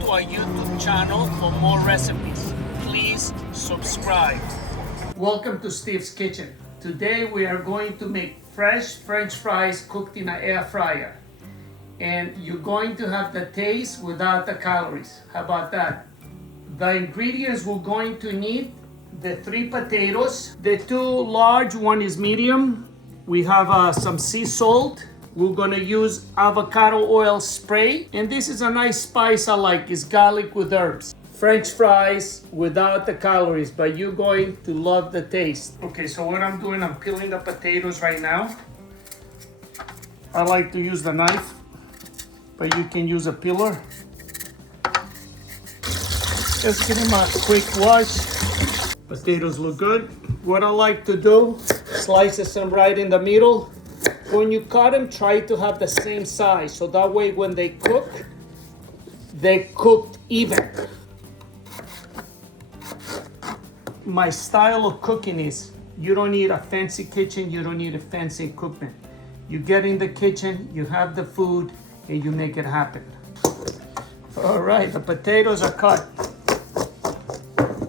to our YouTube channel for more recipes. Please subscribe. Welcome to Steve's Kitchen. Today we are going to make fresh French fries cooked in an air fryer. And you're going to have the taste without the calories. How about that? The ingredients we're going to need: the 3 potatoes, the 2 large, one is medium. We have some sea salt. We're gonna use avocado oil spray. And this is a nice spice I like, it's garlic with herbs. French fries without the calories, but you're going to love the taste. Okay, so what I'm doing, I'm peeling the potatoes right now. I like to use the knife, but you can use a peeler. Just give them a quick wash. Potatoes look good. What I like to do, slices them right in the middle. When you cut them, try to have the same size, so that way when they cook, they cooked even. My style of cooking is, you don't need a fancy kitchen, you don't need a fancy equipment. You get in the kitchen, you have the food, and you make it happen. All right, the potatoes are cut.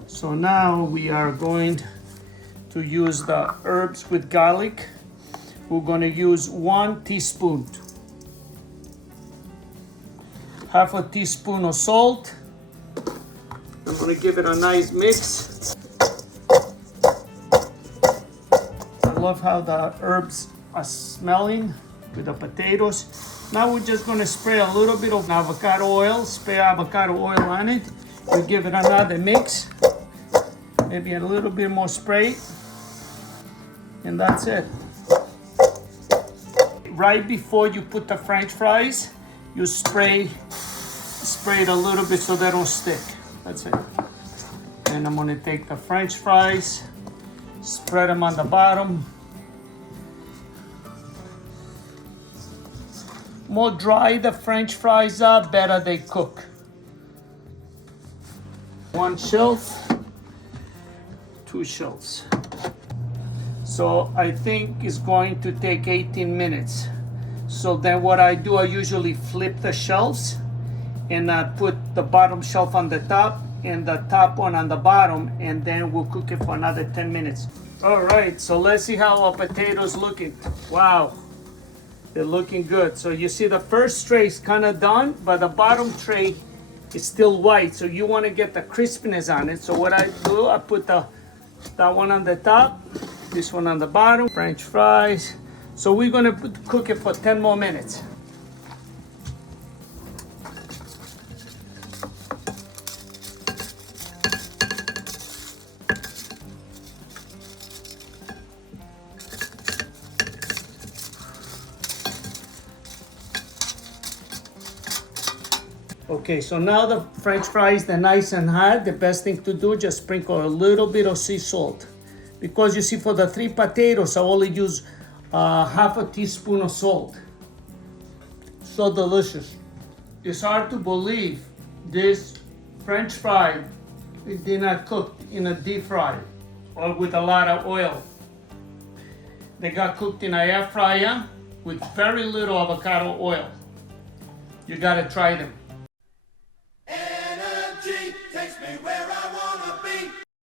So now we are going to use the herbs with garlic. We're going to use 1 teaspoon, half a teaspoon of salt. I'm going to give it a nice mix. I love how the herbs are smelling with the potatoes. Now we're just going to spray a little bit of avocado oil, spray avocado oil on it. We give it another mix, maybe a little bit more spray, and that's it. Right before you put the French fries, you spray it a little bit so they don't stick. That's it. And I'm gonna take the French fries, spread them on the bottom. More dry the French fries are, better they cook. 1 shelf, 2 shelves. So I think it's going to take 18 minutes. So then what I do, I usually flip the shelves and I put the bottom shelf on the top and the top one on the bottom, and then we'll cook it for another 10 minutes. All right, so let's see how our potatoes looking. Wow, they're looking good. So you see the first tray is kind of done, but the bottom tray is still white. So you want to get the crispiness on it. So what I do, I put that one on the top, this one on the bottom, French fries. So we're gonna cook it for 10 more minutes. Okay, so now the French fries, they're nice and hot. The best thing to do, just sprinkle a little bit of sea salt. Because you see, for the 3 potatoes, I only use half a teaspoon of salt. So delicious. It's hard to believe this French fry, it did not cook in a deep fry or with a lot of oil. They got cooked in an air fryer with very little avocado oil. You gotta try them.